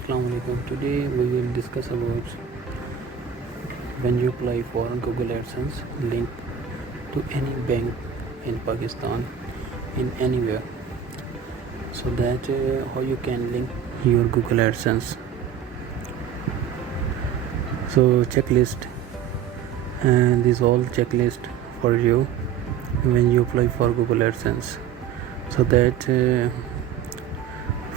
Assalamu alaikum. Today we will discuss about when you apply for Google AdSense link to any bank in Pakistan in anywhere, so that how you can link your Google AdSense. So checklist, and this all checklist for you when you apply for Google AdSense, so that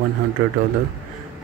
$100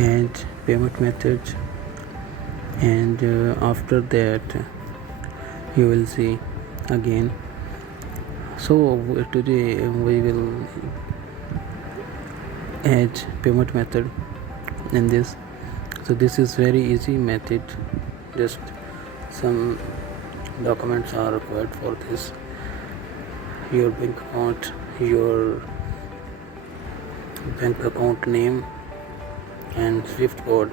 and payment method, and after that you will see again. So today we will add payment method in this. So this is very easy method, just some documents are required for this: your bank account, your bank account name and SWIFT code,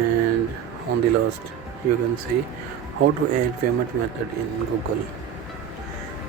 and on the last you can see how to add payment method in Google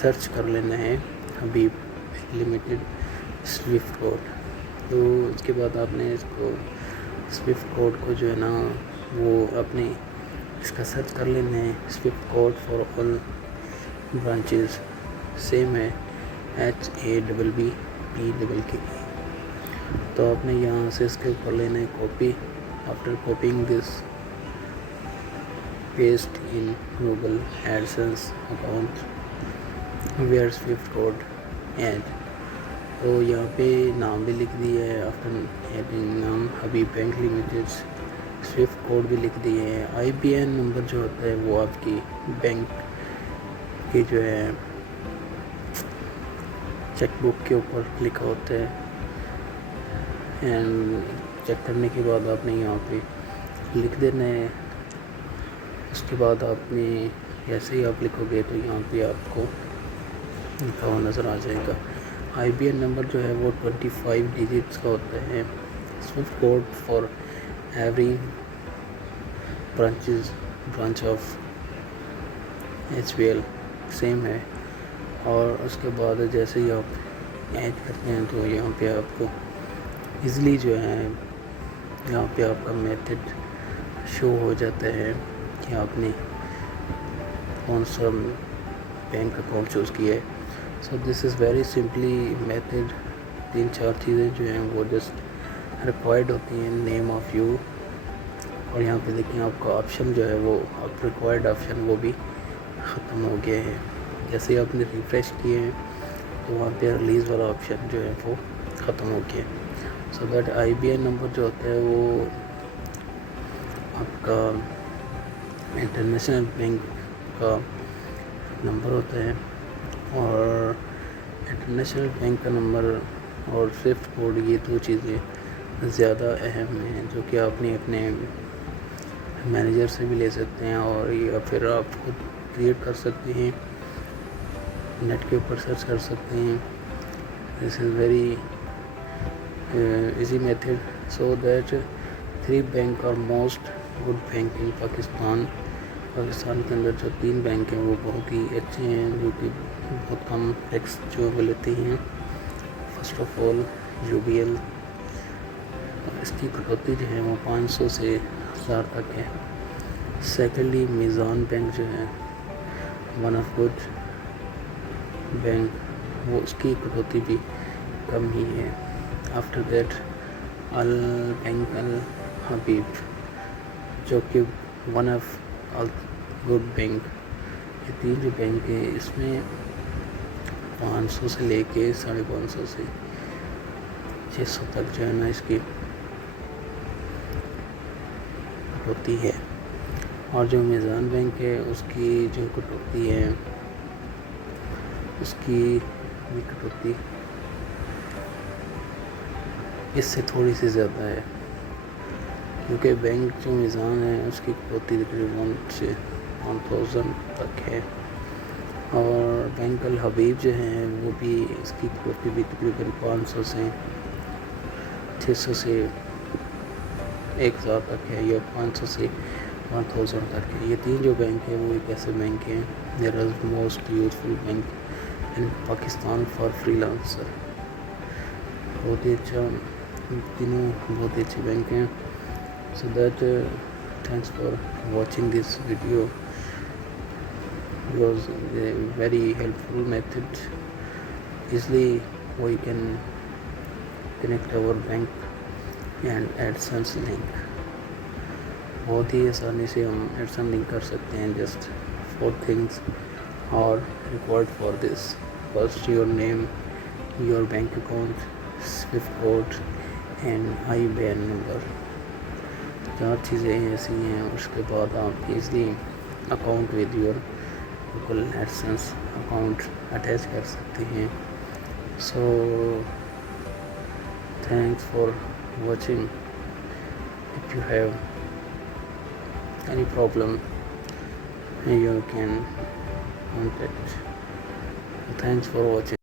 search کر لینا ہے حبیب limited Swift code. تو اس کے بعد آپ نے اس کو Swift code کو جو ہے نا وہ اپنے اس کا سرچ کر لینا ہے. Swift code for all branches same ہے HABBPKK. تو آپ نے یہاں سے اس کے اوپر لینا ہے copy. After copying this paste in Google AdSense account where swift code add. تو یہاں پہ نام بھی لکھ دیا ہے. آفٹر ایڈنگ نام حبیب بینک لمیٹڈ سوئفٹ کوڈ بھی لکھ دیے ہیں. IBN نمبر جو ہوتا ہے وہ آپ کی بینک کی جو ہے چیک بک کے اوپر لکھا ہوتا ہے. اینڈ چیک کرنے کے بعد آپ نے یہاں پہ لکھ دینا ہے. اس کے بعد آپ نے جیسے ہی آپ لکھو گے تو یہاں پہ آپ کو لکھا ہوا نظر آ جائے گا. IBN نمبر جو ہے وہ 25 ڈیجٹس کا ہوتا ہے. Swift code for every branch of HBL same ہے. اور اس کے بعد جیسے ہی آپ ایڈ کرتے ہیں تو یہاں پہ آپ کو ایزیلی جو ہے یہاں پہ آپ کا میتھڈ شو ہو جاتا ہے کہ آپ نے کون سا بینک اکاؤنٹ چوز کیا ہے. سو دس از ویری سمپلی میتھڈ. 3-4 چیزیں جو ہیں وہ جسٹ ریکوائرڈ ہوتی ہیں. نیم آف یو اور یہاں پہ دیکھیں آپ کا آپشن جو ہے وہ آپ ریکوائرڈ آپشن وہ بھی ختم ہو گیا ہے. جیسے آپ نے ریفریش کیے ہیں تو وہاں پہ ریلیز والا آپشن جو ہے وہ ختم ہو گیا. سو دیٹ IBN نمبر جو ہوتا ہے وہ آپ کا انٹرنیشنل بینک کا نمبر ہوتا ہے. اور انٹرنیشنل بینک کا نمبر اور سوئفٹ کوڈ یہ 2 چیزیں زیادہ اہم ہیں جو کہ آپ نے اپنے مینیجر سے بھی لے سکتے ہیں اور یا پھر آپ خود کریٹ کر سکتے ہیں. نیٹ کے اوپر سرچ کر سکتے ہیں. This is very easy method. So that 3 bank are most good bank in Pakistan. Pakistan کے اندر جو 3 بینک ہیں وہ بہت ہی اچھے ہیں جو کہ بہت کم ٹیکس جو وہ لیتے ہیں. فرسٹ آف آل UBL اس کی کٹوتی جو ہے وہ 500 سے 1000 تک ہے. سیکنڈلی میزان بینک جو ہے ون آف گڈ بینک وہ اس کی کٹوتی بھی کم ہی ہے. آفٹر دیٹ بینک الحبیب جو کہ ون آف گڈ بینک. یہ 3 جو بینک ہیں اس میں 500 سے لے کے 550 سے 600 تک جو ہے نا اس کی کٹوتی ہے. اور جو میزان بینک ہے اس کی جو کٹوتی ہے اس کی بھی کٹوتی اس سے تھوڑی سی زیادہ ہے کیونکہ بینک جو میزان ہے اس کی کٹوتی تقریباً 1000 تک ہے. اور بینک الحبیب جو ہیں وہ بھی اس کی کٹوتی بھی تقریباً 500 سے 600 سے 1000 تک ہے یا 500 سے 1000 تک ہے. یہ 3 جو بینک ہیں وہ ایک ایسے بینک ہیں there are most useful bank in Pakistan for فری لانسر. بہت ہی اچھا تینوں بہت ہی اچھے بینک ہیں. So that thanks for watching this video. It was a very helpful method. Easily we can connect our bank and AdSense link. بہت ہی آسانی سے ہم AdSense لنک کر سکتے ہیں. Just 4 things are required for this. First, your name, your bank account, SWIFT code and IBAN number. 4 چیزیں ایسی ہیں. اس کے بعد آپ easily account with your Google AdSense account attach کر سکتے ہیں. So thanks for watching. If you have any problem you can contact. Thanks for watching.